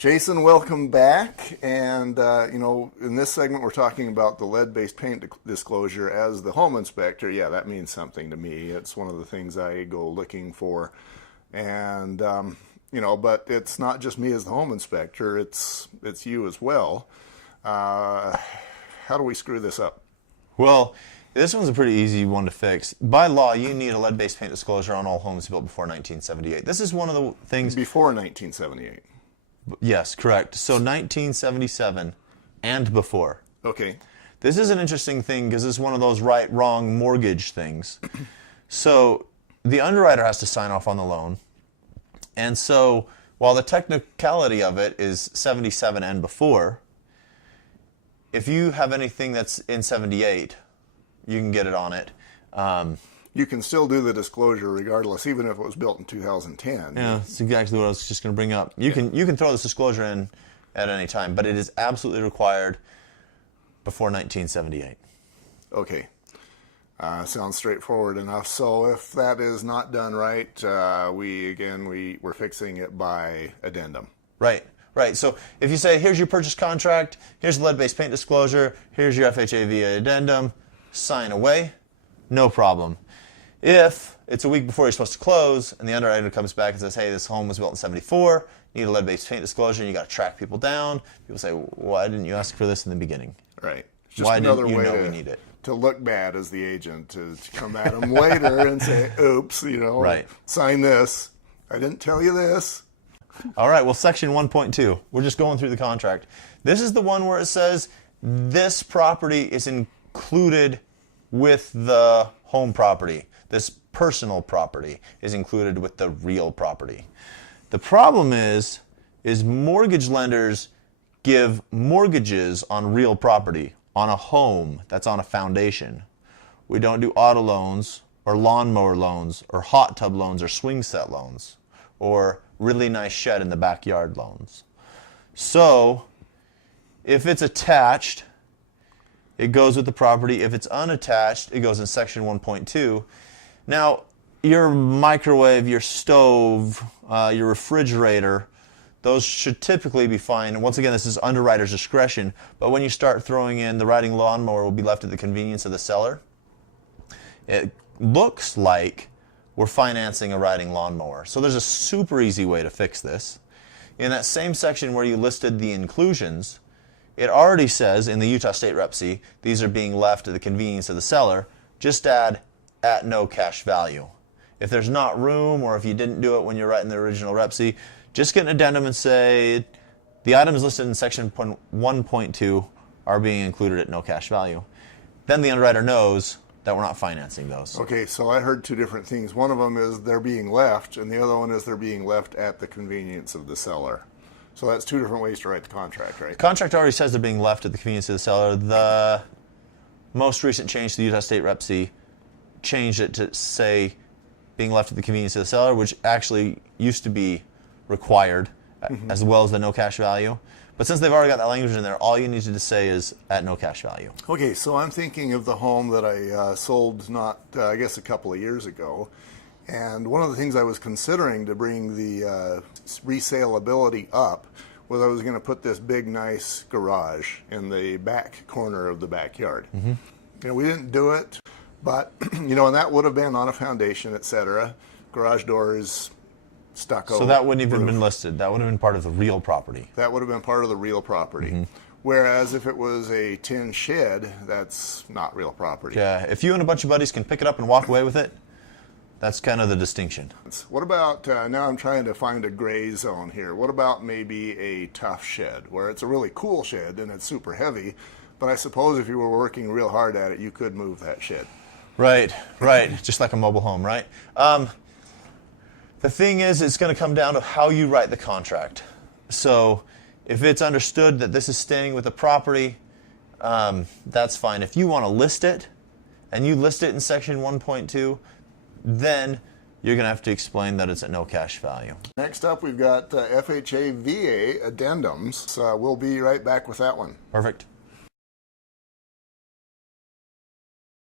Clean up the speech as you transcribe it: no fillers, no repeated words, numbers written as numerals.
Jason, welcome back. And, in this segment, we're talking about the lead-based paint disclosure as the home inspector. Yeah, that means something to me. It's one of the things I go looking for. And, but it's not just me as the home inspector. It's you as well. How do we screw this up? Well, this one's a pretty easy one to fix. By law, you need a lead-based paint disclosure on all homes built before 1978. This is one of the things... Before 1978. Yes, correct. So 1977 and before. Okay. This is an interesting thing because it's one of those right-wrong mortgage things. So the underwriter has to sign off on the loan. And so while the technicality of it is 77 and before, if you have anything that's in 78, you can get it on it. You can still do the disclosure regardless, even if it was built in 2010. Yeah, that's exactly what I was just going to bring up. You can throw this disclosure in at any time, but it is absolutely required before 1978. Okay. Sounds straightforward enough. So if that is not done right, we're fixing it by addendum. Right. So if you say, here's your purchase contract, here's the lead-based paint disclosure, here's your FHA via addendum, sign away, no problem. If it's a week before you're supposed to close and the underwriter comes back and says, hey, this home was built in 74, you need a lead-based paint disclosure, and you got to track people down, people say, why didn't you ask for this in the beginning? Right. It's just why another didn't you way know we need it? To look bad as the agent, to come at them later and say, oops, right. Sign this. I didn't tell you this. All right, well, section 1.2, we're just going through the contract. This is the one where it says this property is included with the home property. This personal property is included with the real property. The problem is mortgage lenders give mortgages on real property, on a home that's on a foundation. We don't do auto loans or lawnmower loans or hot tub loans or swing set loans or really nice shed in the backyard loans. So if it's attached, it goes with the property. If it's unattached, it goes in section 1.2. Now, your microwave, your stove, your refrigerator, those should typically be fine. And once again, this is underwriter's discretion. But when you start throwing in the riding lawnmower will be left at the convenience of the seller, it looks like we're financing a riding lawnmower. So there's a super easy way to fix this. In that same section where you listed the inclusions, it already says in the Utah State Rep.C. these are being left at the convenience of the seller. Just add at no cash value. If there's not room, or if you didn't do it when you're writing the original Rep.C., just get an addendum and say the items listed in section 1.2 are being included at no cash value. Then the underwriter knows that we're not financing those. Okay, so I heard two different things. One of them is they're being left, and the other one is they're being left at the convenience of the seller. So that's two different ways to write the contract, right? The contract already says they're being left at the convenience of the seller. The most recent change to the Utah State Rep.C. changed it to say being left at the convenience of the seller, which actually used to be required, as well as the no cash value. But since they've already got that language in there, all you need to say is at no cash value. Okay, so I'm thinking of the home that I sold a couple of years ago. And one of the things I was considering to bring the resaleability up was I was going to put this big, nice garage in the back corner of the backyard. We didn't do it, but, and that would have been on a foundation, etc. Garage doors, stucco. So that wouldn't even have been listed. That would have been part of the real property. That would have been part of the real property. Whereas if it was a tin shed, that's not real property. Yeah, if you and a bunch of buddies can pick it up and walk away with it, that's kind of the distinction. What about, now I'm trying to find a gray zone here. What about maybe a tough shed, where it's a really cool shed and it's super heavy, but I suppose if you were working real hard at it, you could move that shed. Right. Just like a mobile home, right? The thing is, it's going to come down to how you write the contract. So if it's understood that this is staying with the property, that's fine. If you want to list it, and you list it in section 1.2, then you're going to have to explain that it's at no cash value. Next up, we've got FHA VA addendums. So we'll be right back with that one. Perfect.